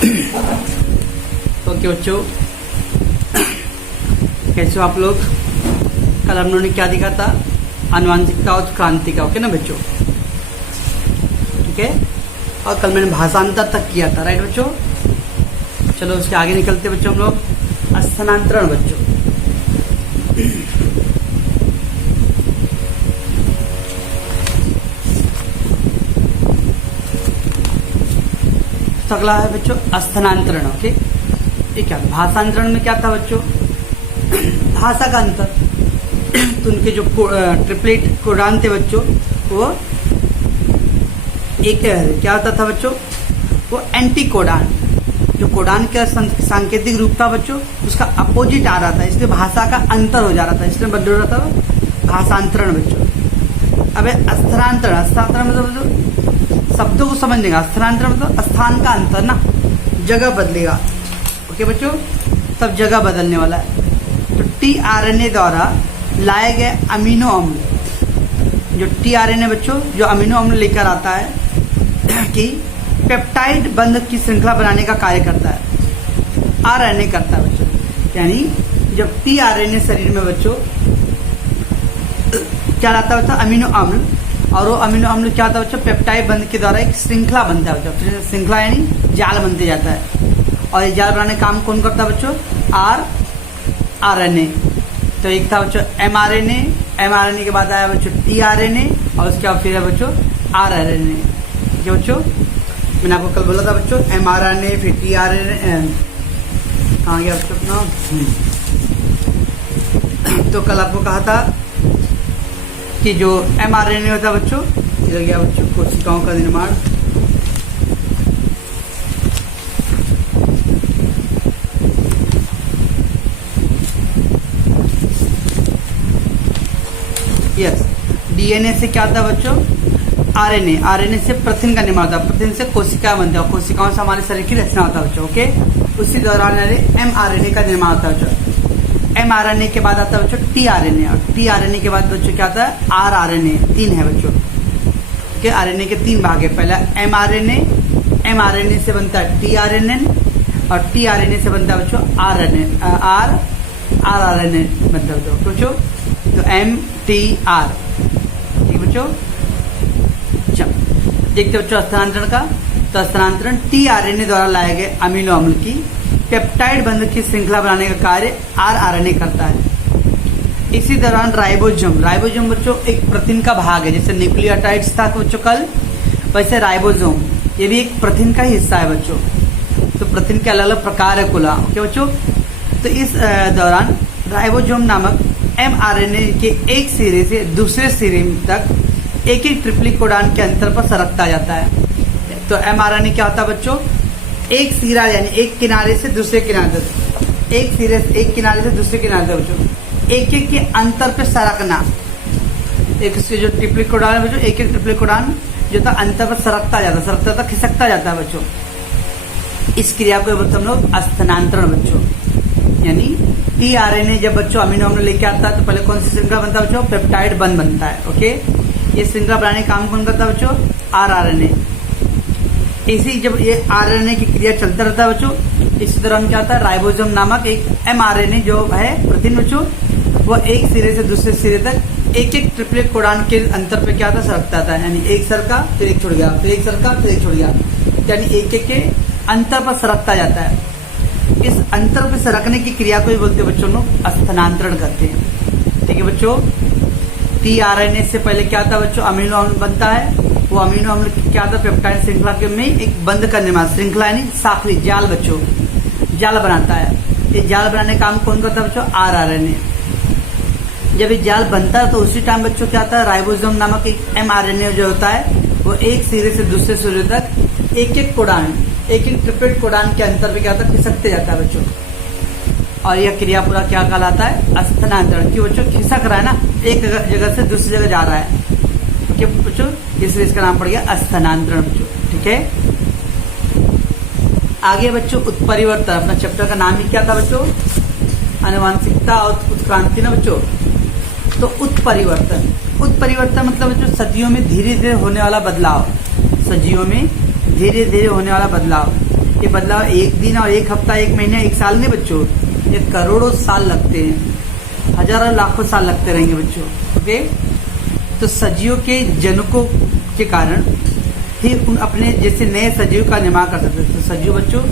Okay बच्चों, कैसे हो आप लोग? कल हम लोगों ने क्या देखा था? आनुवांशिकता और क्रांति का। ओके ना बच्चों? ठीक है। और कल मैंने भाषांतर तक किया था, राइट बच्चों? चलो उसके आगे निकलते बच्चों हम लोग। स्थानांतरण बच्चों, तो अगला है बच्चों स्थानांतरण। ओके, ये क्या? भाषांतरण में क्या था बच्चों? भाषा का अंतर। तो उनके जो ट्रिपलेट कोडान थे बच्चों, वो एक क्या होता था बच्चों? वो एंटी कोडान, जो कोडान का सांकेतिक रूप था बच्चों, उसका अपोजिट आ रहा था, इसलिए भाषा का अंतर हो जा रहा था, इसलिए बदल रहा था भाषांतरण बच्चों। अब स्थानांतरण, स्थानांतरण मतलब शब्दों को समझने का। स्थानांतरण मतलब स्थान का अंतर ना, जगह बदलेगा। ओके बच्चों, तब जगह बदलने वाला है। तो टीआरएनए द्वारा लाए गए अमीनो अम्ल, जो टीआरएनए बच्चों जो अमीनो अम्ल लेकर आता है कि पेप्टाइड बंध की श्रृंखला बनाने का कार्य करता है। आरएनए करता है बच्चों, यानी जब टीआरएनए शरीर में बच्चों क्या लाता है बच्चों? अमीनो अम्ल। और वो अमीनो अम्ल क्या होता है बच्चों? पेप्टाइड बंध के द्वारा एक श्रृंखला बनता है बच्चों। श्रृंखला यानी जाल बनते जाता है। और ये जाल बनाने का काम कौन करता है बच्चों? आरएनए। तो एक था बच्चों एमआरएनए, एमआरएनए के बाद आया बच्चों टीआरएनए, और उसके बाद फिर है बच्चों आरआरएनए। ठीक है बच्चों, मैंने आपको कल बोला था बच्चों एमआरएनए फिर टीआरएनए। कहाँ गया बच्चों अपना? तो कल आपको कहा था कि जो एमआरएनए होता है बच्चों, इधर गया बच्चों कोशिकाओं का निर्माण। यस, डीएनए से क्या होता है बच्चों? आरएनए। आरएनए से प्रोटीन का निर्माण होता है, प्रोटीन से कोशिका बनता है, कोशिकाओं से हमारे शरीर की रचना होता है बच्चों। ओके, उसी दौरान एमआरएनए का निर्माण होता है बच्चों। एमआरएनए के बाद आता है बच्चों टीआरएनए, और टीआरएनए के बाद बच्चों क्या आता है? आरआरएनए। 3 है बच्चों। ओके, आरएनए के 3 भाग है। पहला एमआरएनए, एमआरएनए से बनता है टीआरएनए, और टीआरएनए से बनता है बच्चों आरआरएनए बनता है बच्चों। तो MTR। ठीक है बच्चों, चलो देखते बच्चों स्थानांतरण का। तो स्थानांतरण टीआरएनए द्वारा लाए गए अमीनो अम्ल की पेप्टाइड बंध की श्रृंखला बनाने का कार्य आरआरएनए करता है। इसी दौरान राइबोसोम, राइबोसोम बच्चों एक प्रोटीन का भाग है। जैसे न्यूक्लियोटाइड्स था बच्चों कल, वैसे राइबोसोम ये भी एक प्रोटीन का ही हिस्सा है बच्चों। तो प्रोटीन के अलग अलग प्रकार है कुला। ओके बच्चों, तो इस दौरान राइबोसोम नामक एमआरएनए के एक सिरे से दूसरे सिरे तक एक एक ट्रिपलिक कोडान के अंतर पर सरकता जाता है। तो एमआरएनए क्या होता है बच्चों? एक सिरा यानी एक किनारे से दूसरे किनारे तक, एक सिरे से एक किनारे से दूसरे किनारे तक बच्चों एक एक के अंतर पे सरकना। एक जो ट्रिपलिक कोडान है बच्चों, एक एक ट्रिपलिक कोडान जो था अंतर पर सरकता था, खिसकता जाता है बच्चों। इस क्रिया को बोलते हम लोग स्थानांतरण बच्चों। यानी टीआरएनए जब बच्चों अमीनो अम्ल लेके आता है तो पहले कौन सी श्रृंखला बनता है बच्चों? पेप्टाइड बंध बनता है। ओके, ये श्रृंखला बनाने का काम कौन करता है बच्चों? आरआरएनए। इसी जब ये आरएनए की क्रिया चलता रहता है बच्चों, इसी दौरान क्या होता है? राइबोसोम नामक एक एमआरएनए जो है प्रोटीन बच्चों, वो एक सिरे से दूसरे सिरे तक एक एक ट्रिपलेट कोडान के अंतर पे क्या था? सरकता था। यानी एक सरका फिर एक छुड़ गया, फिर एक सरका फिर एक छुड़ गया, यानी एक एक के अंतर पर सरकता जाता है। इस अंतर पे सरकने की क्रिया को ही बोलते बच्चों लोग स्थानांतरण करते हैं। ठीक है बच्चों, टीआरएनए से पहले क्या था बच्चों? अमीनो अम्ल बनता है। वो अमीनो अम्ल क्या था? पेप्टाइड श्रृंखला के में एक बंध का निर्माण, श्रृंखला यानी साखली, जाल बच्चों, जाल बनाता है। ये जाल बनाने का काम कौन करता है बच्चों? आरआरएनए। जब ये जाल बनता है तो उसी टाइम बच्चों क्या होता है? राइबोसोम नामक एक एमआरएनए जो होता है वो एक सिरे से दूसरे सिरे तक एक एक कोडान, एक एक ट्रिपलेट कोडान के अंतर पे क्या होता है? खिसकते जाता है बच्चों। और यह क्रिया पूरा क्या कहलाता है? स्थानांतरण। क्यों बच्चों? खिसक रहा है ना, एक जगह से दूसरी जगह जा रहा है। ठीक है बच्चों, इसलिए इसका नाम पड़ गया स्थानांतरण बच्चों। ठीक है, आगे बच्चों उत्परिवर्तन। अपना चैप्टर का नाम ही क्या था बच्चों? आनुवांशिकता और उत्क्रांति ना बच्चों। तो उत्परिवर्तन, उत्परिवर्तन मतलब बच्चों सदियों में धीरे धीरे होने वाला बदलाव, सदियों में धीरे धीरे होने वाला बदलाव। ये बदलाव एक दिन और एक हफ्ता, एक महीने, एक साल नहीं बच्चों, ये करोड़ों साल लगते हैं, हजारों लाखों साल लगते रहेंगे बच्चों। ओके, तो सजीवों के जनकों के कारण ही उन अपने जैसे नए सजीव का निर्माण कर सकते हैं। तो सजीव बच्चों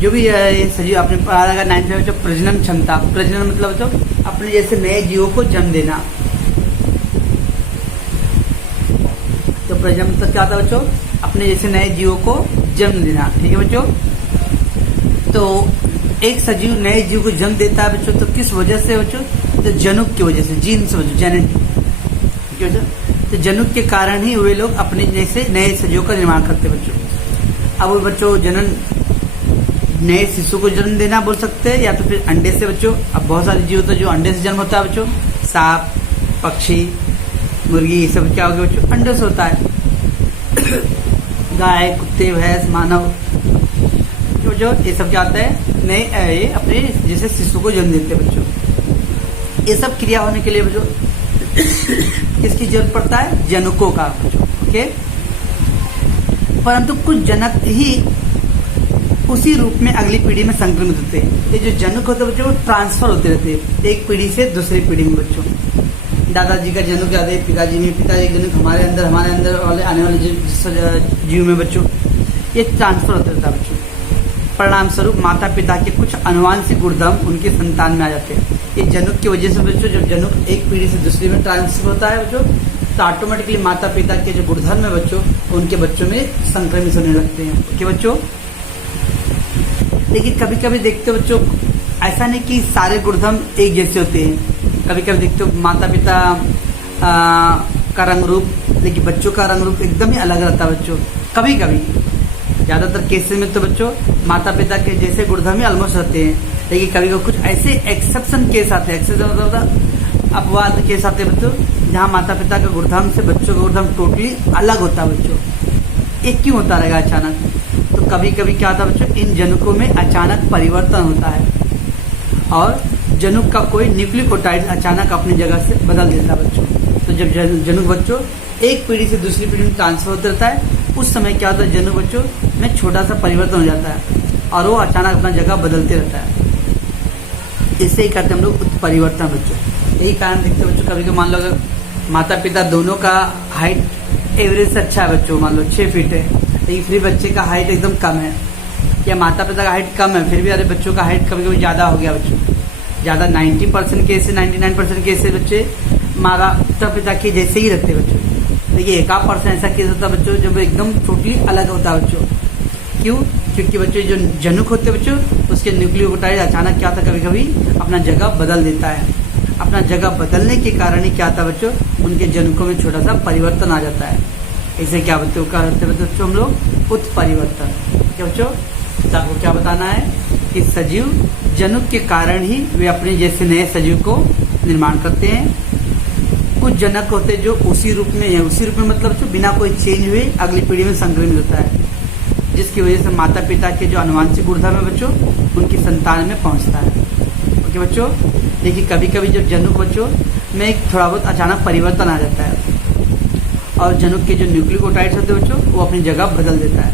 जो भी सजीव आपने पढ़ा रहेगा 9th में बच्चों, प्रजनन क्षमता। प्रजनन मतलब बच्चों अपने जैसे नए जीवों को जन्म देना। तो प्रजनन मतलब क्या होता है बच्चों, अपने जैसे नए जीवों को जन्म देना। ठीक है बच्चों, तो एक सजीव नए जीव को जन्म देता है बच्चों, तो किस वजह से बच्चों, तो जनुक की वजह से, जीन से बच्चों, जेनेटिक। तो जनुक के कारण ही वे लोग अपने जैसे नए सजीवों का निर्माण करते हैं बच्चों। अब वो बच्चों जनन नए शिशु को जन्म देना बोल सकते हैं, या तो फिर अंडे से बच्चों। अब बहुत सारे जीव होते हैं जो अंडे से जन्म होता है बच्चों, सांप, पक्षी, मुर्गी, ये सब क्या हो गया बच्चों, अंडे से होता है। गाय, कुत्ते, भैंस, मानव, जो ये सब क्या होता है, नए ये अपने जैसे शिशु को जन्म देते हैं बच्चों। ये सब क्रिया होने के लिए बच्चों किसकी जरूरत पड़ता है, जनकों का बच्चों। ओके, परंतु कुछ जनक ही उसी रूप में अगली पीढ़ी में संक्रमित होते हैं। ये जो जनक होते हैं बच्चों, वो ट्रांसफर होते रहते हैं एक पीढ़ी से दूसरी पीढ़ी में बच्चों। दादाजी का जनक ज्यादा है, पिताजी में, पिताजी का जनक हमारे अंदर वाले आने वाले जीव में बच्चों, ये ट्रांसफर होते रहता है बच्चों। परिणाम स्वरूप माता पिता के कुछ अनुवांशिक गुणधर्म उनकी संतान में आ जाते हैं। ये जनुक की वजह से बच्चों, जब जनुक एक पीढ़ी से दूसरी में ट्रांसफर होता है बच्चों, तो ऑटोमेटिकली माता पिता के जो गुणधर्म है बच्चों, उनके बच्चों में संक्रमित होने लगते हैं। ओके बच्चों, लेकिन कभी कभी देखते हो बच्चों, ऐसा नहीं कि सारे गुणधर्म एक जैसे होते हैं। कभी कभी देखते हो माता पिता का रंग रूप, लेकिन बच्चों का रंग रूप एकदम ही अलग रहता है बच्चों। कभी कभी, ज्यादातर केसेस में तो बच्चों माता पिता के जैसे गुणधर्म ही ऑलमोस्ट रहते हैं, लेकिन कभी कभी कुछ ऐसे एक्सेप्शन केस आते हैं, एक्सेप्शन मतलब अपवाद केस आते हैं बच्चों, जहाँ माता पिता का गुणधर्म से बच्चों का गुणधर्म टोटली अलग होता है बच्चों। एक क्यों होता रहेगा अचानक, तो कभी कभी क्या होता है बच्चों, इन जनुकों में अचानक परिवर्तन होता है और जनुक का कोई न्यूक्लियोटाइड अचानक अपनी जगह से बदल देता है बच्चों। तो जब जनुक बच्चों एक पीढ़ी से दूसरी पीढ़ी में ट्रांसफर होता रहता है, उस समय क्या होता है, जनुक बच्चों में छोटा सा परिवर्तन हो जाता है और वो अचानक अपना जगह बदलते रहता है। इससे ही कहते हैं हम लोग उत्परिवर्तन बच्चों। यही कारण देखते बच्चों, कभी कभी मान लो अगर माता पिता दोनों का हाइट एवरेज से अच्छा है बच्चों, मान लो 6 फीट है, लेकिन फिर बच्चे का हाइट एकदम कम है, या माता पिता का हाइट कम है, फिर भी अरे बच्चों का हाइट कभी कभी ज्यादा हो गया बच्चों, ज्यादा 90% केस से 99% केस से बच्चे माता पिता के जैसे ही रहते बच्चों। देखिए 1% ऐसा केस होता है बच्चों जब एकदम टोटली अलग होता है बच्चों। क्यों? क्योंकि बच्चों जो जनुक होते हैं बच्चों, उसके न्यूक्लियोटाइड अचानक क्या होता है, कभी कभी अपना जगह बदल देता है। अपना जगह बदलने के कारण ही क्या होता है बच्चों, उनके जनुकों में छोटा सा परिवर्तन आ जाता है। इसे क्या बच्चों कहते हैं बच्चों हम लोग, उत्परिवर्तन। क्या बच्चों, तो आपको क्या बताना है कि सजीव जनुक के कारण ही वे अपने जैसे नए सजीव को निर्माण करते हैं। कुछ जनक होते हैं जो उसी रूप में है, उसी रूप में मतलब जो बिना कोई चेंज हुए अगली पीढ़ी में संक्रमित होता है, जिसकी वजह से माता पिता के जो अनुवांशिक गुणधर्म है बच्चों, उनकी संतान में पहुंचता है। ओके बच्चों, देखिए कभी कभी जब जनुक बच्चों में एक थोड़ा बहुत अचानक परिवर्तन आ जाता है और जनुक के जो न्यूक्लियोटाइड्स होते हैं बच्चों, वो अपनी जगह बदल देता है,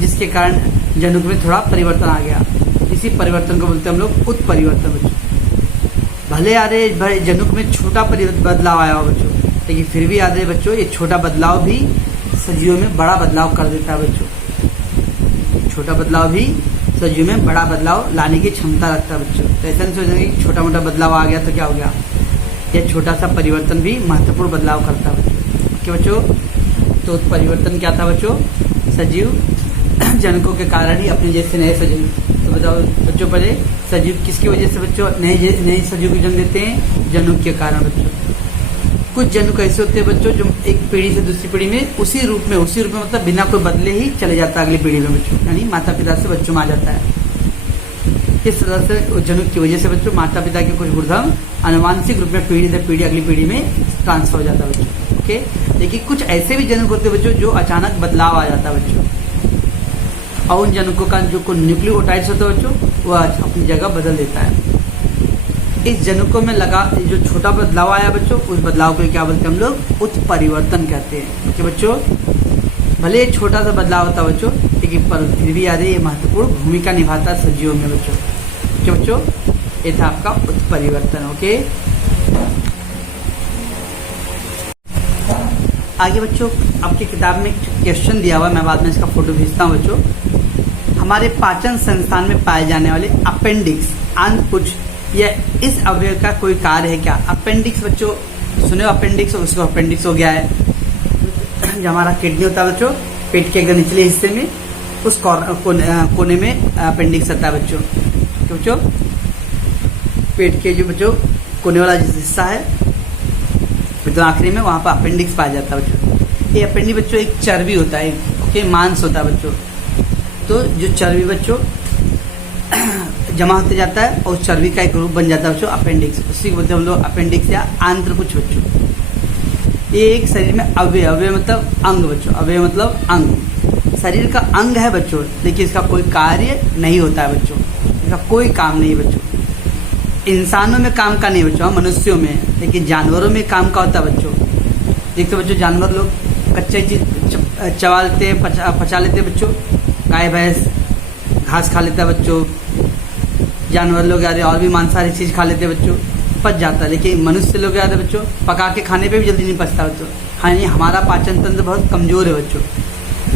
जिसके कारण जनुक में थोड़ा परिवर्तन आ गया। इसी परिवर्तन को बोलते हैं हम लोग उत्परिवर्तन बच्चों। भले आ रहे भाई जनुक में छोटा बदलाव आया हो बच्चों, लेकिन फिर भी याद रहे बच्चों, ये छोटा बदलाव भी सजीवों में बड़ा बदलाव कर देता है बच्चों। छोटा बदलाव भी सजीव में बड़ा बदलाव लाने की क्षमता रखता है बच्चों। तो ऐसा नहीं सोचेंगे कि छोटा मोटा बदलाव आ गया तो क्या हो गया, यह छोटा सा परिवर्तन भी महत्वपूर्ण बदलाव करता है बच्चों। ओके बच्चों, तो परिवर्तन क्या था बच्चों, सजीव जनकों के कारण ही अपने जैसे नए सजीव। तो बताओ बच्चों, पहले सजीव किसकी वजह से बच्चों नए सजीव को जन्म देते हैं, जनुक के कारण बच्चों। कुछ जनुक ऐसे होते हैं बच्चों जो एक पीढ़ी से दूसरी पीढ़ी में उसी रूप में मतलब बिना कोई बदले ही चले जाता है अगली पीढ़ी में बच्चों, यानी माता पिता से बच्चों में आ जाता है। इस तरह से जनुक की वजह से बच्चों माता पिता के कुछ गुणधर्म अनुवांशिक रूप में पीढ़ी से पीढ़ी अगली पीढ़ी में ट्रांसफर हो जाता है बच्चों। ओके, लेकिन कुछ ऐसे भी जनुक होते हैं बच्चों जो अचानक बदलाव आ जाता है बच्चों, और उन जनकों का जो न्यूक्लियोटाइड्स होता है बच्चों, वह अपनी जगह बदल देता है। इस जनुकों में लगा जो छोटा बदलाव आया बच्चों, उस बदलाव को क्या बोलते हैं हम लोग, उत्परिवर्तन कहते हैं। ओके बच्चों, भले छोटा सा बदलाव होता है बच्चों, लेकिन पर फिर भी याद है ये महत्वपूर्ण भूमिका निभाता है सजीवों में बच्चों। क्यों बच्चों, ये था आपका उत्परिवर्तन। ओके, आगे बच्चों आपकी किताब में क्वेश्चन दिया हुआ है, मैं बाद में इसका फोटो भेजता हूँ बच्चों। हमारे पाचन संस्थान में पाए जाने वाले अपेंडिक्स अंतपुच्छ या इस अवयव का कोई कार्य है क्या? अपेंडिक्स बच्चों सुने, अपेंडिक्स, उसको अपेंडिक्स हो गया है जो हमारा किडनी होता है बच्चों, पेट के अगर निचले हिस्से में उस कोने में अपेंडिक्स आता है बच्चों। तो बच्चों पेट के जो बच्चों कोने वाला हिस्सा है तो आखिरी में वहां पर अपेंडिक्स पाया जाता है बच्चों। ये अपेंडिक्स बच्चों एक चर्बी होता है, ओके, मांस होता है बच्चों। तो जो चर्बी बच्चों जमा होते जाता है और उस चर्बी का एक रूप बन जाता है बच्चों अपेंडिक्स, उसी को बोलते हैं हम लोग अपेंडिक्स या आंत्रपुच्छ बच्चों। ये एक शरीर में अवयव, अवयव मतलब अंग बच्चों, अवयव मतलब अंग, शरीर का अंग है बच्चों, लेकिन इसका कोई कार्य नहीं होता है बच्चों, इसका कोई काम नहीं है बच्चों। इंसानों में काम का नहीं बच्चों, मनुष्यों में, लेकिन जानवरों में काम का होता है बच्चों। देखते बच्चों जानवर लोग कच्चे चीज चबा लेते, पचा लेते बच्चों, गाय भैंस घास खा लेता है बच्चों, जानवर लोग यार और भी मांसाहारी चीज खा लेते हैं बच्चों, पच जाता है। लेकिन मनुष्य लोग यार बच्चों पका के खाने पे भी जल्दी नहीं पचता बच्चों। हाँ, ये हमारा पाचन तंत्र बहुत कमजोर है बच्चों,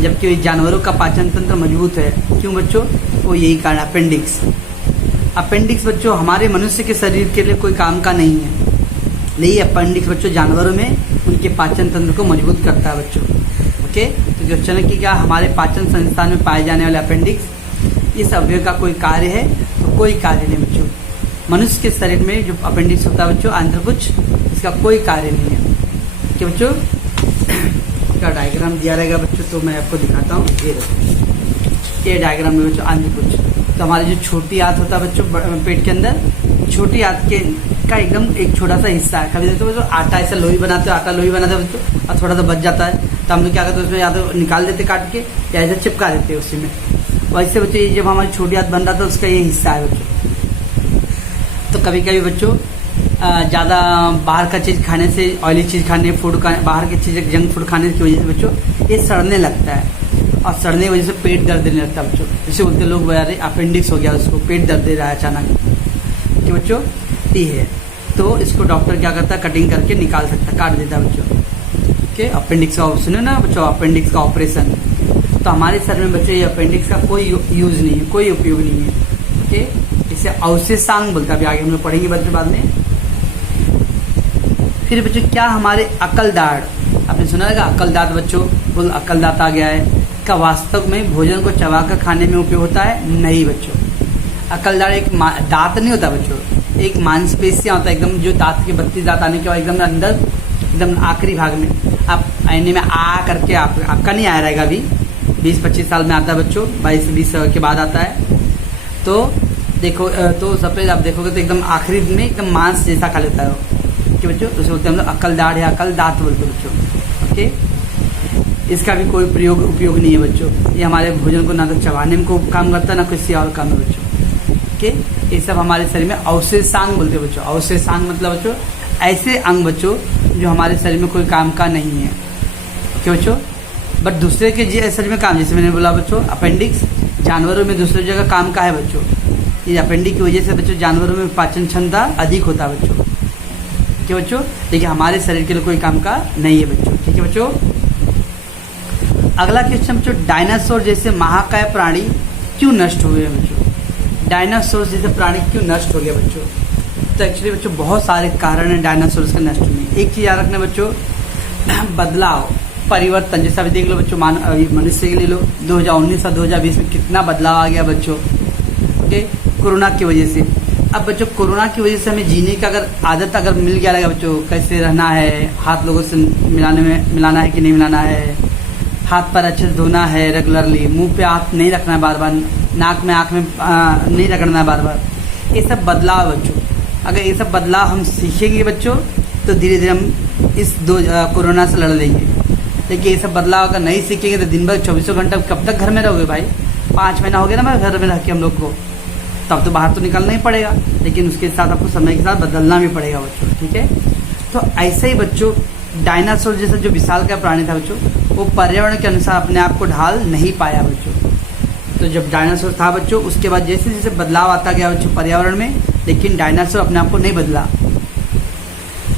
जबकि जानवरों का पाचन तंत्र मजबूत है। क्यों बच्चों? वो यही कारण, अपेंडिक्स। अपेंडिक्स बच्चों हमारे मनुष्य के शरीर के लिए कोई काम का नहीं है, लेकिन अपेंडिक्स बच्चों जानवरों में उनके पाचन तंत्र को मजबूत करता है बच्चों। ओके, तो क्वेश्चन है कि क्या हमारे पाचन संस्थान में पाए जाने वाले अपेंडिक्स इस अवयव का कोई कार्य है? तो कोई कार्य नहीं बच्चों। मनुष्य के शरीर में जो अपेंडिक्स होता है बच्चों आंत्रपुच्छ, इसका कोई कार्य नहीं है। क्या बच्चों इसका डायग्राम दिया रहेगा बच्चों, तो मैं आपको दिखाता हूँ। ये डायग्राम में बच्चों आंत्रपुच्छ, तो हमारी जो छोटी आंत होता है बच्चों पेट के अंदर, छोटी आंत के का एकदम एक छोटा सा हिस्सा है। कभी देखते हो बच्चों आटा ऐसा लोई बनाते हो, आटा लोई बनाते हैं बच्चों, और थोड़ा सा बच जाता है तो हम लोग क्या करते हैं उसमें या तो निकाल देते काट के, या ऐसे चिपका देते हैं उसी में। वैसे बच्चों ये जब हमारी छोटी आंत बन रहा था उसका ये हिस्सा है बच्चों। तो कभी कभी बच्चों ज़्यादा बाहर का चीज़ खाने से, ऑयली चीज़ खाने, बाहर की चीज़ जंक फूड खाने की वजह से बच्चों ये सड़ने लगता है, और सड़ने की वजह से पेट दर्द देने लगता है बच्चों। जैसे बोलते लोग यार अपेंडिक्स हो गया उसको, पेट दर्द दे रहा है अचानक, कि बच्चों टी है, तो इसको डॉक्टर क्या करता है कटिंग करके निकाल सकता है, काट देता है बच्चों। ओके, अपेंडिक्स का ऑप्शन है ना बच्चों, अपेंडिक्स का ऑपरेशन। तो हमारे शरीर में बच्चों ये अपेंडिक्स का कोई यूज नहीं है, कोई उपयोग नहीं है। ओके, इसे अवशेषांग बोलता है, अभी आगे हम लोग पढ़ेंगे बच्चों बाद में। फिर बच्चों क्या हमारे अकल दाढ़, आपने सुना होगा अकल दांत बच्चों, बोल अकल दांत आ गया है, क्या वास्तव में भोजन को चबाकर खाने में उपयोग होता है? नहीं बच्चों। अकल दाढ़ एक दांत नहीं होता बच्चों, एक मांसपेशियां होता है एकदम, जो दांत के 32 दांत आने के बाद एकदम अंदर एकदम आखिरी भाग में आप आईने में आ करके आपका नहीं आया रहेगा, अभी 20-25 साल में आता है बच्चों, 22-20 के बाद आता है। तो देखो तो सफेद आप देखोगे तो एकदम आखिरी में एकदम मांस जैसा खा लेता है कि बच्चों, उसे बोलते हैं हम लोग अकल दाढ़ या अकल दांत बोलते हैं बच्चों। ओके, इसका भी कोई उपयोग नहीं है बच्चों, ये हमारे भोजन को ना तो चबाने में काम करता है ना किसी और काम में बच्चों। ओके, ये सब हमारे शरीर में अवशेषांग बोलते हैं बच्चों। अवशेषांग मतलब बच्चों ऐसे अंग बच्चों जो हमारे शरीर में कोई काम का नहीं है। ओके बच्चों, बट दूसरे के शरीर में काम, जैसे मैंने बोला बच्चों अपेंडिक्स जानवरों में दूसरी जगह काम का है बच्चों। ये अपेंडिक्स की वजह से बच्चों जानवरों में पाचन क्षमता अधिक होता है बच्चों। ठीक है बच्चों, लेकिन हमारे शरीर के लिए कोई काम का नहीं है बच्चों। ठीक है बच्चों, अगला क्वेश्चन बच्चों, डायनासोर जैसे महाकाय प्राणी क्यों नष्ट हुए बच्चों? डायनासोर जैसे प्राणी क्यों नष्ट हो गया बच्चों? तो एक्चुअली बच्चों बहुत सारे कारण हैं डायनासोर के नष्ट होने। एक चीज याद रखना बच्चों, बदलाव, परिवर्तन। जैसा अभी देख लो बच्चों, मनुष्य के लिए लो 2019 और 2020 में कितना बदलाव आ गया बच्चों। ओके, कोरोना की वजह से। अब बच्चों कोरोना की वजह से हमें जीने का अगर आदत अगर मिल गया रहेगा बच्चों, कैसे रहना है, हाथ लोगों से मिलाना है कि नहीं मिलाना है, हाथ पर अच्छे से धोना है रेगुलरली, मुंह पे हाथ नहीं रखना है बार बार, नाक में आँख में नहीं रगड़ना है बार बार, ये सब बदलाव बच्चों। अगर ये सब बदलाव हम सीखेंगे बच्चों तो धीरे धीरे हम इस कोरोना से लड़ लेंगे। लेकिन ये सब बदलाव अगर नहीं सीखेंगे तो दिन भर 24 घंटा कब तक घर में रहोगे भाई? 5 महीना हो गया ना घर में रह के हम लोग को, तब तो बाहर तो निकलना ही पड़ेगा, लेकिन उसके साथ आपको समय के साथ बदलना भी पड़ेगा बच्चों। ठीक है, तो ऐसे ही बच्चों डायनासोर जैसा जो विशाल का प्राणी था बच्चों, वो पर्यावरण के अनुसार अपने आप को ढाल नहीं पाया बच्चों। तो जब डायनासोर था बच्चों, उसके बाद जैसे जैसे बदलाव आता गया बच्चों पर्यावरण में, लेकिन डायनासोर अपने आप को नहीं बदला।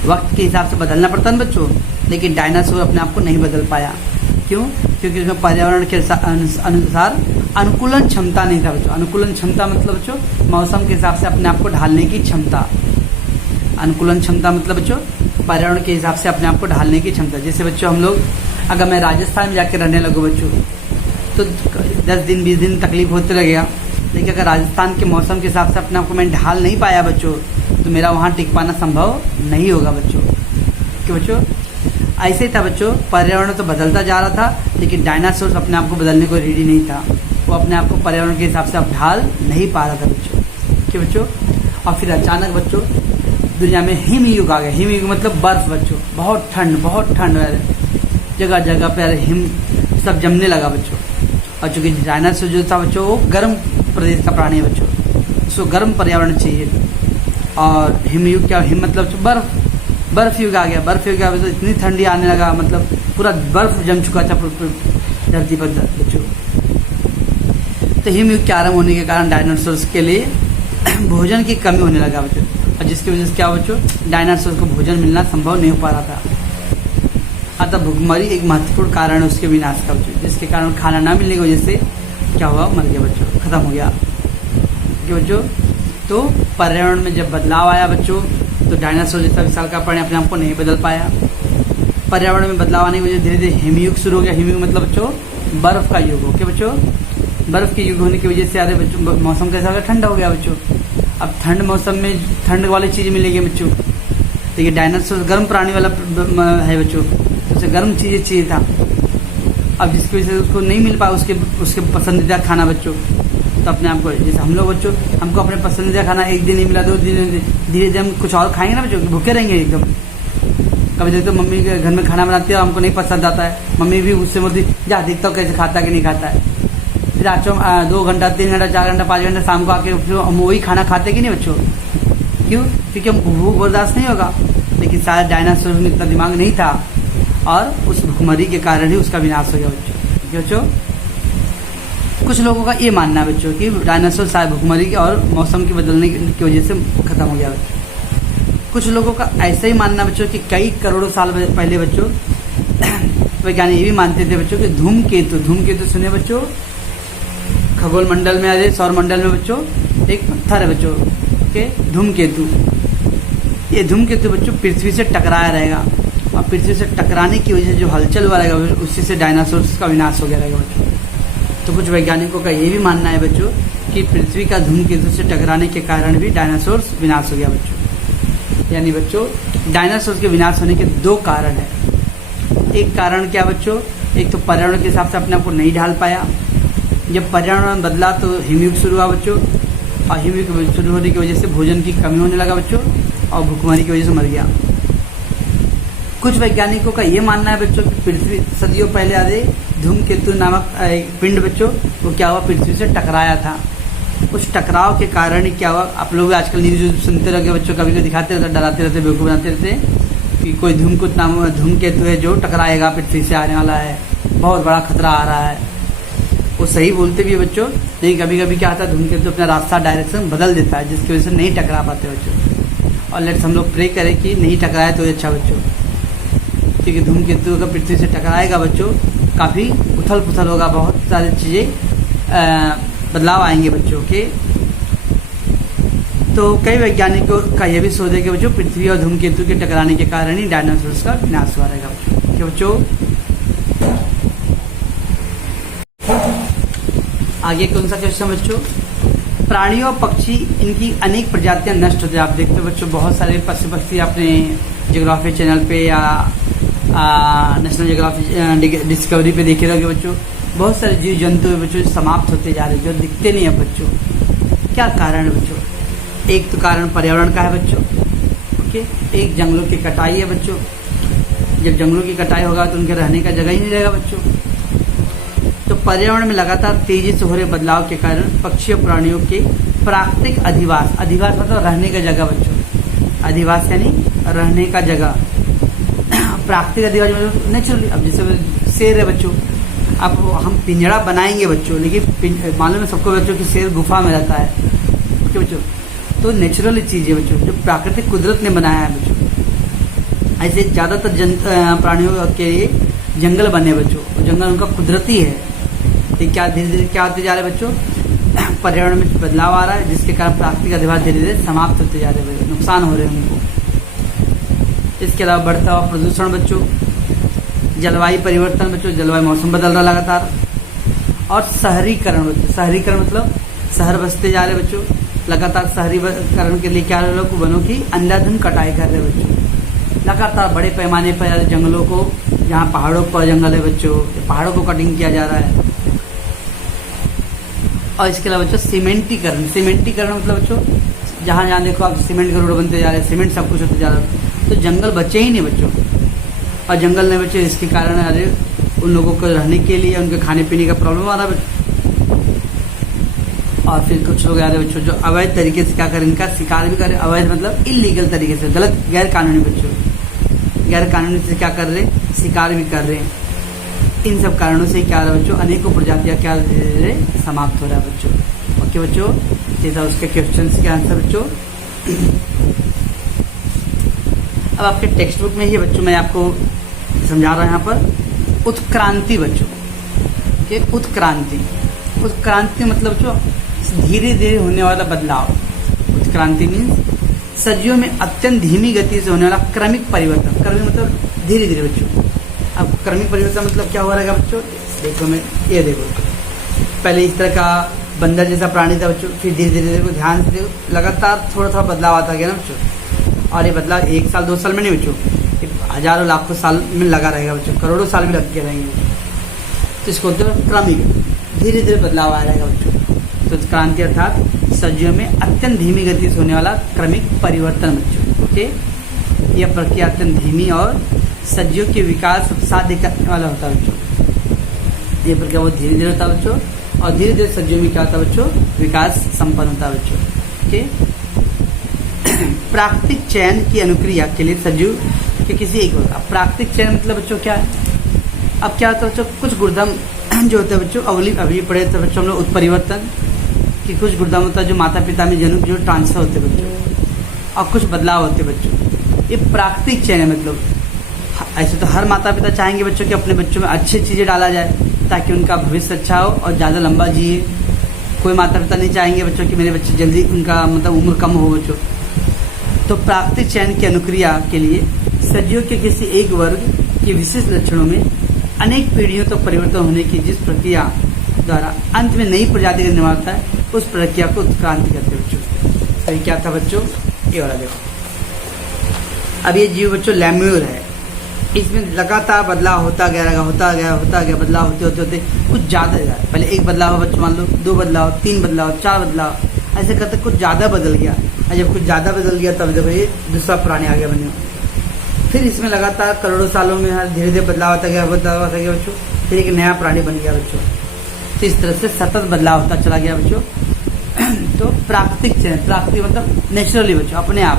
वक्त के हिसाब से बदलना पड़ता है बच्चों, लेकिन डायनासोर अपने आप को नहीं बदल पाया। क्यों? क्योंकि उसमें पर्यावरण के अनुसार अनुकूलन क्षमता नहीं था बच्चों। अनुकूलन क्षमता मतलब बच्चों मौसम के हिसाब से अपने आप को ढालने की क्षमता। अनुकूलन क्षमता मतलब बच्चों पर्यावरण के हिसाब से अपने आप को ढालने की क्षमता। जैसे बच्चों हम लोग अगर मैं राजस्थान में जाकर रहने लगूँ बच्चों, तो 10 दिन 20 दिन तकलीफ होते लगेगा, लेकिन अगर राजस्थान के मौसम के हिसाब से अपने आप को मैं ढाल नहीं पाया बच्चों, तो मेरा वहाँ टिक पाना संभव नहीं होगा बच्चों। क्यों बच्चों? ऐसे ही था बच्चों, पर्यावरण तो बदलता जा रहा था, लेकिन डायनासोर अपने आप को बदलने को रेडी नहीं था। वो अपने आप को पर्यावरण के हिसाब से अब ढाल नहीं पा रहा था बच्चों। क्यों बच्चों? और फिर अचानक बच्चों दुनिया में हिमयुग आ गया। हिमयुग मतलब बर्फ बच्चों, बहुत ठंड, जगह जगह पे हिम सब जमने लगा बच्चों। और चूंकि डायनासोर जो था बच्चों वो गर्म प्रदेश का प्राणी है बच्चों, उसको गर्म पर्यावरण चाहिए। और हिमयुग क्या? हिम मतलब बर्फ युग आ गया। बर्फ युग आ गया तो इतनी ठंडी आने लगा, मतलब पूरा बर्फ जम चुका था धरती पर बच्चों। तो हिमयुग के आरंभ होने के कारण डायनासोर के लिए भोजन की कमी होने लगा बच्चों, और जिसकी वजह से क्या बच्चों डायनासोर को भोजन मिलना संभव नहीं हो पा रहा था। अतः भुखमरी एक महत्वपूर्ण कारण है उसके विनाश का बच्चों, जिसके कारण खाना ना मिलने की वजह से क्या हुआ? मर गया बच्चों, खत्म हो गया। बच्चों तो पर्यावरण में जब बदलाव आया बच्चों, तो डायनासोर जैसा विशाल का प्राणी अपने आप को नहीं बदल पाया। पर्यावरण में बदलाव आने की वजह से धीरे धीरे हिमयुग शुरू हो गया। हिमयुग मतलब बच्चों बर्फ का युग हो गया बच्चों। बर्फ के युग होने की वजह से आधे बच्चों मौसम कैसा हो गया? ठंडा हो गया बच्चों। अब ठंड मौसम में ठंड वाली चीज़ मिलेगी बच्चों। देखिए डायनासोर गर्म प्राणी वाला है बच्चों, उसे गर्म चीज़ें चाहिए था। अब जिसकी वजह से उसको नहीं मिल पाया उसके पसंदीदा खाना बच्चों, तो अपने आप को जैसे हम लोग बच्चों हमको अपने पसंदीदा खाना एक दिन नहीं मिला, 2 दिन, धीरे धीरे हम कुछ और खाएंगे ना बच्चों, भूखे रहेंगे एकदम। कभी देखते तो मम्मी के घर में खाना बनाती है, हमको नहीं पसंद आता है, मम्मी भी उससे बोलती जा देखता हूँ कैसे खाता है कि नहीं खाता है। फिर आज 2 घंटा 3 घंटा 4 घंटा 5 घंटा शाम को आके फिर हम वही खाना खाते कि नहीं बच्चों? क्यों? क्योंकि हमको भूख बर्दाश्त नहीं होगा। लेकिन शायद डायनासोर में इतना दिमाग नहीं था, और उस भुखमरी के कारण ही उसका विनाश हो गया बच्चों। बच्चों कुछ लोगों का ये मानना है बच्चों कि डायनासोर शायद भुखमरी और मौसम के बदलने की वजह से खत्म हो गया बच्चों। कुछ लोगों का ऐसा ही मानना बच्चों कि कई करोड़ों साल पहले बच्चों वैज्ञानिक ये भी मानते थे बच्चों कि धूमकेतु सुने बच्चों, खगोल मंडल में अरे सौर मंडल में बच्चों एक पत्थर है बच्चों के धूमकेतु। ये धूमकेतु बच्चों पृथ्वी से टकराया रहेगा, और पृथ्वी से टकराने की वजह से जो हलचल हुआ रहेगा उसी से डायनासोर का विनाश हो गया रहेगा बच्चों। तो कुछ वैज्ञानिकों का ये भी मानना है बच्चों कि पृथ्वी का धूमकेतु से टकराने के कारण भी डायनासोर विनाश हो गया बच्चों। यानी बच्चों डायनासोर के विनाश होने के 2 कारण है। एक कारण क्या बच्चों? एक तो पर्यावरण के हिसाब से अपने आप को नहीं ढाल पाया। जब पर्यावरण बदला तो हिमयुग शुरू हुआ बच्चों, और हिमयुग शुरू होने की वजह से भोजन की कमी होने लगा बच्चों, और भुखमरी की वजह से मर गया। कुछ वैज्ञानिकों का ये मानना है बच्चों कि पृथ्वी सदियों पहले आधे धूमकेतु नामक एक पिंड बच्चों वो क्या हुआ? पृथ्वी से टकराया था। उस टकराव के कारण ही क्या हुआ? आप लोग आजकल न्यूज सुनते रहोगे बच्चों, कभी कभी दिखाते रहते, डराते रहते, बेवकूफ बनाते रहते कि कोई धूमकेतु है जो टकराएगा, पृथ्वी से आने वाला है, बहुत बड़ा खतरा आ रहा है। वो सही बोलते भी है बच्चों, लेकिन कभी कभी क्या होता है धूमकेतु अपना रास्ता डायरेक्शन बदल देता है, जिसकी वजह से नहीं टकरा पाते बच्चों। और लेट्स हम लोग प्रे करें कि नहीं टकराए तो अच्छा बच्चों, क्योंकि धूमकेतु अगर पृथ्वी से टकराएगा बच्चों काफ़ी उथल पुथल होगा, बहुत सारी चीज़ें बदलाव आएंगे बच्चों के। तो कई वैज्ञानिकों का यह भी सोच है कि बच्चों पृथ्वी और धूमकेतु के टकराने के कारण ही डायनासोर का विनाश हुआ रहेगा बच्चों। क्या बच्चों? आगे कौन सा क्वेश्चन बच्चों? प्राणी और पक्षी इनकी अनेक प्रजातियां नष्ट होती है। आप देखते हो बच्चों बहुत सारे पशु पक्षी अपने ज्योग्राफी चैनल पे या नेशनल ज्योग्राफी डिस्कवरी पे देखे रहोगे बच्चों, बहुत सारे जीव जंतु बच्चों समाप्त होते जा रहे हैं, जो दिखते नहीं है बच्चों। क्या कारण है बच्चों? एक तो कारण पर्यावरण का है बच्चों, ओके। एक जंगलों की कटाई है बच्चों। जब जंगलों की कटाई होगा तो उनके रहने का जगह ही नहीं रहेगा बच्चों। तो पर्यावरण में लगातार तेजी से हो रहे बदलाव के कारण पक्षी और प्राणियों के प्राकृतिक अधिवास मतलब रहने का जगह बच्चों। अधिवास यानी रहने का जगह। प्राकृतिक अधिवास मतलब नेचुरली। अब जैसे शेर है बच्चों, अब हम पिंजड़ा बनाएंगे बच्चों, लेकिन मालूम है सबको बच्चों कि शेर गुफा में रहता है, ओके बच्चों। तो नेचुरल चीज है बच्चों, जो प्राकृतिक कुदरत ने बनाया है बच्चों। ऐसे ज्यादातर प्राणियों के लिए जंगल बने बच्चों, जंगल उनका कुदरती है। ये क्या धीरे धीरे क्या होते जा रहे हैं बच्चों, पर्यावरण में बदलाव आ रहा है, जिसके कारण प्राकृतिक अधिवास धीरे धीरे समाप्त होते जा रहे हैं, नुकसान हो रहे हैं उनको। इसके अलावा बढ़ता हुआ प्रदूषण बच्चों, जलवायु परिवर्तन बच्चों, जलवायु मौसम बदल रहा लगातार, और शहरीकरण बच्चों। शहरीकरण मतलब शहर बसते जा रहे बच्चों, लगातार शहरीकरण के लिए क्या लोग वनों की अंधाधुंध कटाई कर रहे बच्चों, लगातार बड़े पैमाने पर जंगलों को, जहाँ पहाड़ों पर जंगल है बच्चों, पहाड़ों को कटिंग किया जा रहा है। और इसके अलावा बच्चों सीमेंटीकरण। सीमेंटीकरण मतलब बच्चों जहाँ जहाँ देखो आप सीमेंट के रोड बनते जा रहे हैं, सीमेंट सब कुछ होते जा रहा है, तो जंगल बचे ही नहीं बच्चों। और जंगल नहीं बचे, इसके कारण अरे उन लोगों को रहने के लिए, उनके खाने पीने का प्रॉब्लम आ रहा है। और फिर कुछ लोग आ रहे बच्चों जो अवैध तरीके से क्या करें, इनका शिकार भी करें। अवैध मतलब इलीगल तरीके से, गलत गैर कानूनी बच्चों, गैर कानूनी से क्या कर रहे हैं, शिकार भी कर रहे हैं। इन सब कारणों से क्या रहा है बच्चों, अनेकों प्रजातियां क्या धीरे धीरे समाप्त हो रहा है बच्चों। ओके बच्चों, जैसा उसके क्वेश्चन के आंसर बच्चों। अब आपके टेक्स्ट बुक में ही बच्चों मैं आपको समझा रहा हूं यहाँ पर उत्क्रांति बच्चों। ओके, उत्क्रांति। उत्क्रांति मतलब बच्चों धीरे धीरे होने वाला बदलाव। उत्क्रांति मीन्स सदियों में अत्यंत धीमी गति से होने वाला क्रमिक परिवर्तन। क्रमिक मतलब धीरे धीरे बच्चों। अब क्रमिक परिवर्तन मतलब क्या हो रहा है बच्चों, देखो मैं ये देखो, पहले इस तरह का बंदर जैसा प्राणी था बच्चों, फिर धीरे धीरे देखो, ध्यान से देखो, लगातार थोड़ा थोड़ा बदलाव आता गया ना बच्चों। और ये बदलाव 1 साल 2 साल में नहीं बच्चों, हजारों लाखों साल में लगा रहेगा बच्चों, करोड़ों साल भी लग के रहेंगे। तो इसको होते हैं क्रमिक, धीरे धीरे बदलाव आ रहेगा बच्चों। तो क्रांति अर्थात सदियों में अत्यंत धीमी गति से होने वाला क्रमिक परिवर्तन बच्चों। ओके, यह प्रक्रिया अत्यंत धीमी और सदियों के विकास साध्य करने वाला होता है बच्चों। ये प्रक्रिया बहुत धीरे धीरे होता है बच्चों, और धीरे धीरे सदियों में क्या होता है बच्चों, विकास संपन्न होता है बच्चों। ओके, प्राकृतिक चयन की अनुक्रिया के लिए सजीव के किसी एक होगा। प्राकृतिक चयन मतलब बच्चों क्या है, अब क्या होता है बच्चों, कुछ गुर्दम जो होता है बच्चों, अभी पढ़े थे बच्चों हम लोग उत्परिवर्तन कि कुछ गुर्दम होता है जो माता पिता में जन्म जो ट्रांसफर होते बच्चों, और कुछ बदलाव होते बच्चों। ये प्राकृतिक चयन है। मतलब ऐसे तो हर माता पिता चाहेंगे बच्चों कि अपने बच्चों में अच्छी चीजें डाला जाए ताकि उनका भविष्य अच्छा हो और ज्यादा लंबा जिए। कोई माता पिता नहीं चाहेंगे बच्चों कि मेरे बच्चे जल्दी उनका मतलब उम्र कम हो बच्चों। तो प्राकृतिक चयन की अनुक्रिया के लिए सदियों के किसी एक वर्ग के विशिष्ट लक्षणों में अनेक पीढ़ियों तक परिवर्तन होने की जिस प्रक्रिया द्वारा अंत में नई प्रजाति का निर्माण होता है, उस प्रक्रिया को उत्क्रांति कहते हैं बच्चों। तो ये क्या था बच्चों, ये वाला देखो। अब ये जीव बच्चों लेम्यूर है, इसमें लगातार बदलाव होता गया बदलाव होते होते होते कुछ ज्यादा जाए। पहले एक बदलाव हो बच्चों, मान लो 2 बदलाव, 3 बदलाव, 4 बदलाव, ऐसे करते कुछ ज्यादा बदल गया। और जब कुछ ज्यादा बदल गया तब देखो ये दूसरा प्राणी आ गया बने। फिर इसमें लगातार करोड़ों सालों में धीरे धीरे बदलाव होता गया बच्चों, फिर एक नया प्राणी बन गया बच्चों। तो इस तरह से सतत बदलाव होता चला गया बच्चों। तो प्राकृतिक चयन, प्राकृतिक मतलब नेचुरली बच्चों, अपने आप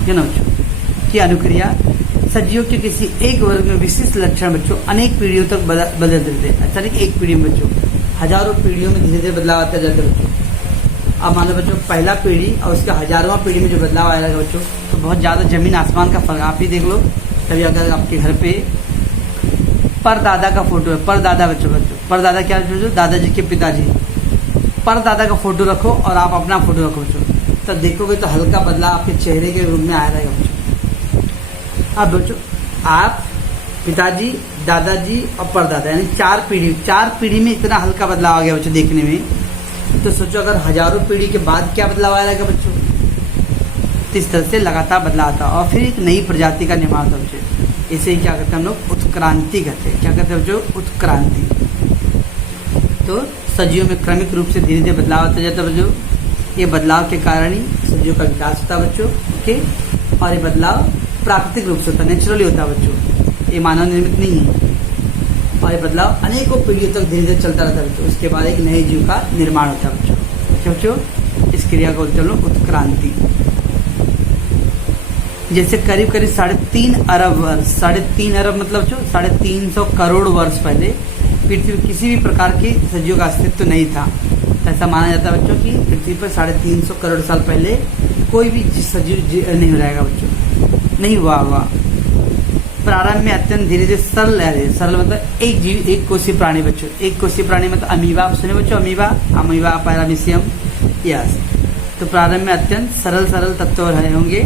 है ना बच्चों की अनुक्रिया सजीवों के किसी एक वर्ग में विशिष्ट लक्षण बच्चों अनेक पीढ़ियों तक बदल देते हैं। अच्छा नहीं, एक पीढ़ी में बच्चों हजारों पीढ़ियों में धीरे धीरे बदलाव आते जाते बच्चों। अब मान लो बच्चों पहला पीढ़ी और उसके 1000वां पीढ़ी में जो बदलाव आएगा बच्चों, तो बहुत ज्यादा जमीन आसमान का फर्क। आप ही देख लो, कभी अगर आपके घर पे परदादा का फोटो है, परदादा बच्चों परदादा क्या बच्चों, दादाजी के पिताजी, परदादा का फोटो रखो और आप अपना फोटो रखो बच्चों, तो देखोगे तो हल्का बदलाव आपके चेहरे के रूप में आ रहेगा बच्चों। अब बच्चों आप पिताजी, दादाजी और परदादा यानी 4 पीढ़ी में इतना हल्का बदलाव आ गया बच्चों देखने में। तो सोचो अगर हजारों पीढ़ी के बाद क्या बदलाव आएगा बच्चों। तो इस तरह से लगातार बदलाव आता और फिर एक नई प्रजाति का निर्माण होता बच्चों। इसे ही क्या करते हैं हम लोग, उत्क्रांति कहते हैं। क्या कहते हैं बच्चों, उत्क्रांति। तो सजीवों में क्रमिक रूप से धीरे धीरे बदलाव होता जाता है बच्चों। ये बदलाव के कारण ही सजीवों का विकास होता है बच्चों। ओके, और ये बदलाव प्राकृतिक रूप से होता है, नेचुरली होता है बच्चों, ये मानव निर्मित नहीं है। और ये बदलाव अनेकों पीढ़ियों तक धीरे धीरे चलता रहता है बच्चों। उसके बाद एक नए जीव का निर्माण होता है बच्चों। बच्चों इस क्रिया को बोलते हैं लोग उत्क्रांति। जैसे करीब 3.5 अरब वर्ष, 3.5 अरब मतलब जो 350 करोड़ वर्ष पहले पृथ्वी पर किसी भी प्रकार के सजीवों का अस्तित्व नहीं था। ऐसा माना जाता है बच्चों कि पृथ्वी पर 350 करोड़ साल पहले कोई भी सजीव नहीं रहेगा बच्चों, नहीं हुआ होगा। प्रारंभ में अत्यंत धीरे धीरे सरल मतलब एक जीव एक कोषीय प्राणी बच्चों, एक कोषीय प्राणी मतलब अमीबा। आप सुने बच्चों अमीबा पैरामीशियम, यस। तो प्रारंभ में अत्यंत सरल तत्व रहे होंगे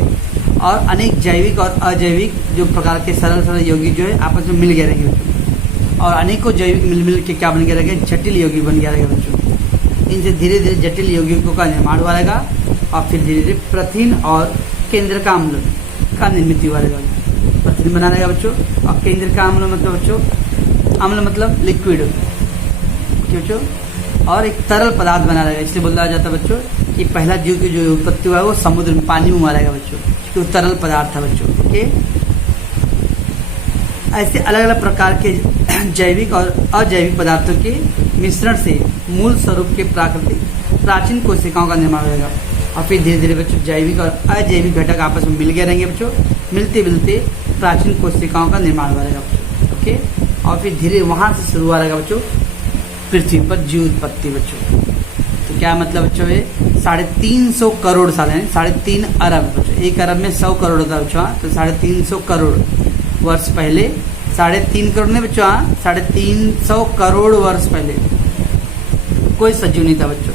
और अनेक जैविक और अजैविक जो प्रकार के सरल यौगिक जो है आपस में मिल गए रहेंगे बच्चों, और अनेकों जैविक मिल के क्या बन गया रहेगा, जटिल यौगिक बन गया रहेगा बच्चों। इनसे धीरे धीरे जटिल यौगिकों का निर्माण हुआ रहेगा और फिर धीरे धीरे प्रथिन और केंद्रक अम्ल का निर्मित हुआ रहेगा। प्रथिन बना रहेगा बच्चों, और केंद्रक अम्ल मतलब बच्चों, अम्ल मतलब लिक्विड बच्चों, और एक तरल पदार्थ बना रहेगा। इसलिए बोला जाता है बच्चों कि पहला जीव की जो उत्पत्ति हुआ है वो समुद्र में, पानी में हुआ रहेगा बच्चों, क्योंकि वो तरल पदार्थ था बच्चों। ओके, ऐसे अलग अलग प्रकार के जैविक और अजैविक पदार्थों के मिश्रण से मूल स्वरूप के प्राचीन कोशिकाओं का निर्माण होगा, और फिर धीरे धीरे बच्चों जैविक और अजैविक घटक आपस में मिल गए रहेंगे बच्चों। मिलते मिलते प्राचीन कोशिकाओं का निर्माण हुआ रहेगा बच्चों। ओके, और फिर धीरे वहां से शुरू हुआ रहेगा बच्चों पृथ्वी पर जीव उत्पत्ति बच्चों। तो क्या मतलब बच्चों, ये 350 करोड़ साल है, 3.5 अरब बच्चों। 1 अरब में 100 करोड़ होता है बच्चों, तो 350 करोड़ वर्ष पहले, 3.5 करोड़ नहीं बच्चों, 350 करोड़ वर्ष पहले कोई सजीव नहीं था बच्चों।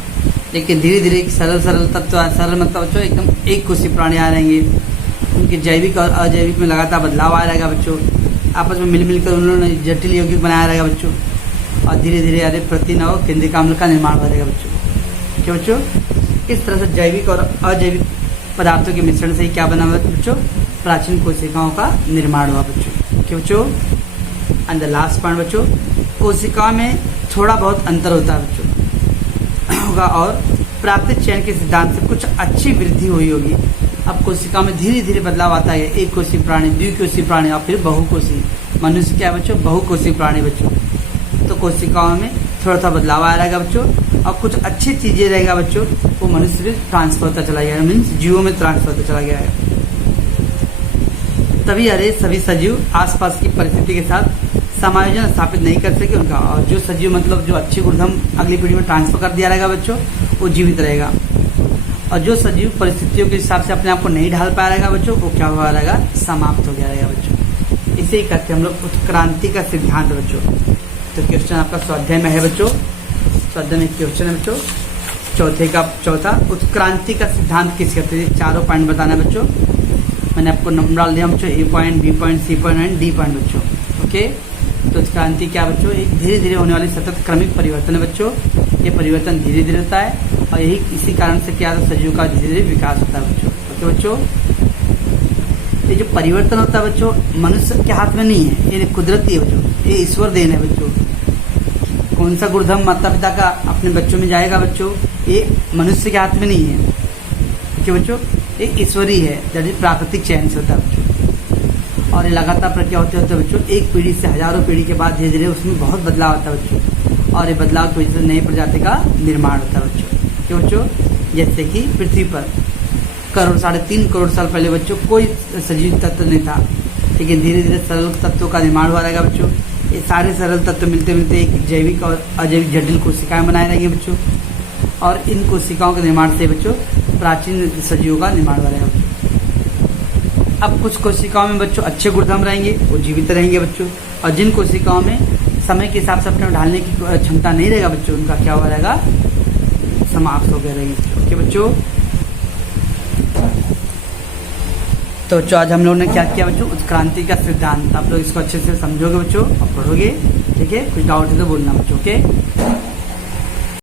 लेकिन धीरे धीरे एक सरल तत्व, सरल मतलब बच्चों एकदम एक कोषीय प्राणी आ रहेंगे। उनके जैविक और अजैविक में लगातार बदलाव आ रहेगा बच्चों, आपस में मिलकर उन्होंने जटिल यौगिक बनाया रहेगा बच्चों, और धीरे धीरे अरे प्रथिन और केंद्रक अम्ल का निर्माण हो रहेगा बच्चों। क्या बच्चों, इस तरह से जैविक और अजैविक पदार्थों के मिश्रण से ही क्या बना हुआ बच्चों, प्राचीन कोशिकाओं का निर्माण हुआ बच्चों। क्या बच्चों, एंड द लास्ट पॉइंट बच्चों, कोशिका में थोड़ा बहुत अंतर होता है बच्चों होगा, और प्राकृतिक चयन के सिद्धांत से कुछ अच्छी वृद्धि हुई होगी। अब कोशिका में धीरे धीरे बदलाव आता है, एक कोषीय प्राणी, द्विकोषीय प्राणी और फिर बहुकोषीय। मनुष्य क्या है बच्चों, बहुकोषीय प्राणी बच्चों। तो कोशिकाओं में थोड़ा सा बदलाव आ रहेगा बच्चों, और कुछ अच्छी चीजें रहेगा बच्चों, वो मनुष्य में ट्रांसफर होता चला गया है, मीन्स जीवों में ट्रांसफर होता चला गया है। तभी अरे सभी सजीव आसपास की परिस्थिति के साथ समायोजन स्थापित नहीं कर सके उनका, और जो सजीव मतलब जो अच्छे गुणधर्म अगली पीढ़ी में ट्रांसफर कर दिया रहेगा बच्चों, वो जीवित रहेगा। और जो सजीव परिस्थितियों के हिसाब से अपने आप को नहीं ढाल पाया रहेगा बच्चों, वो क्या हुआ रहेगा, समाप्त हो गया रहेगा बच्चों। इसे ही कहते हैं हम लोग उत्क्रांति का सिद्धांत बच्चों। तो क्वेश्चन आपका स्वाध्याय में है बच्चों, स्वाध्याय में क्वेश्चन है बच्चों, चौथा उत्क्रांति का सिद्धांत किस कहते हैं। चारों पॉइंट बताना है बच्चों, मैंने आपको नंबर डाल दिया बच्चों, A point, B point, C point and D point बच्चों। ओके, तो उत्क्रांति क्या बच्चों, एक धीरे धीरे होने वाली सतत क्रमिक परिवर्तन है बच्चों। ये परिवर्तन धीरे धीरे होता है, और यही इसी कारण से क्या सजीव का धीरे धीरे विकास होता है बच्चों। ओके बच्चों, ये जो परिवर्तन होता है बच्चों मनुष्य के हाथ में नहीं है, ये कुदरती है बच्चों, ये ईश्वर देन है बच्चों। कौन सा गुणधर्म माता पिता का अपने बच्चों में जाएगा बच्चों, ये मनुष्य के हाथ में नहीं है। ओके बच्चों, ये ईश्वरीय है, जैसे प्राकृतिक चयन से होता है बच्चों। और ये लगातार प्रक्रिया होते होते बच्चों एक पीढ़ी से हजारों पीढ़ी के बाद धीरे धीरे उसमें बहुत बदलाव आता है बच्चों, और ये बदलाव की वजह से नई प्रजाति का निर्माण होता है बच्चों। क्यों बच्चों, जैसे कि पृथ्वी पर 3.5 करोड़ साल पहले बच्चों कोई सजीव तत्व नहीं था, लेकिन धीरे धीरे सरल तत्वों का निर्माण हुआ रहेगा बच्चों। ये सारे सरल तत्व मिलते मिलते एक जैविक और अजैविक जटिल कोशिकाएं बनाए रहेंगे बच्चों, और इन कोशिकाओं के निर्माण से बच्चों प्राचीन सजीवों का निर्माण हो रहेगा बच्चों। अब कुछ कोशिकाओं में बच्चों अच्छे गुणधर्म रहेंगे, वो जीवित रहेंगे बच्चों, और जिन कोशिकाओं में समय के हिसाब से अपने ढालने की क्षमता नहीं रहेगा बच्चों, उनका क्या हो रहेगा, समाप्त हो गया रहेंगे बच्चों। ओके बच्चों, तो बच्चों आज हम लोगों ने क्या किया बच्चों, उत्क्रांति का सिद्धांत। आप लोग इसको अच्छे से समझोगे बच्चों और पढ़ोगे, ठीक है। कुछ डाउट है तो बोलना बच्चों, ओके।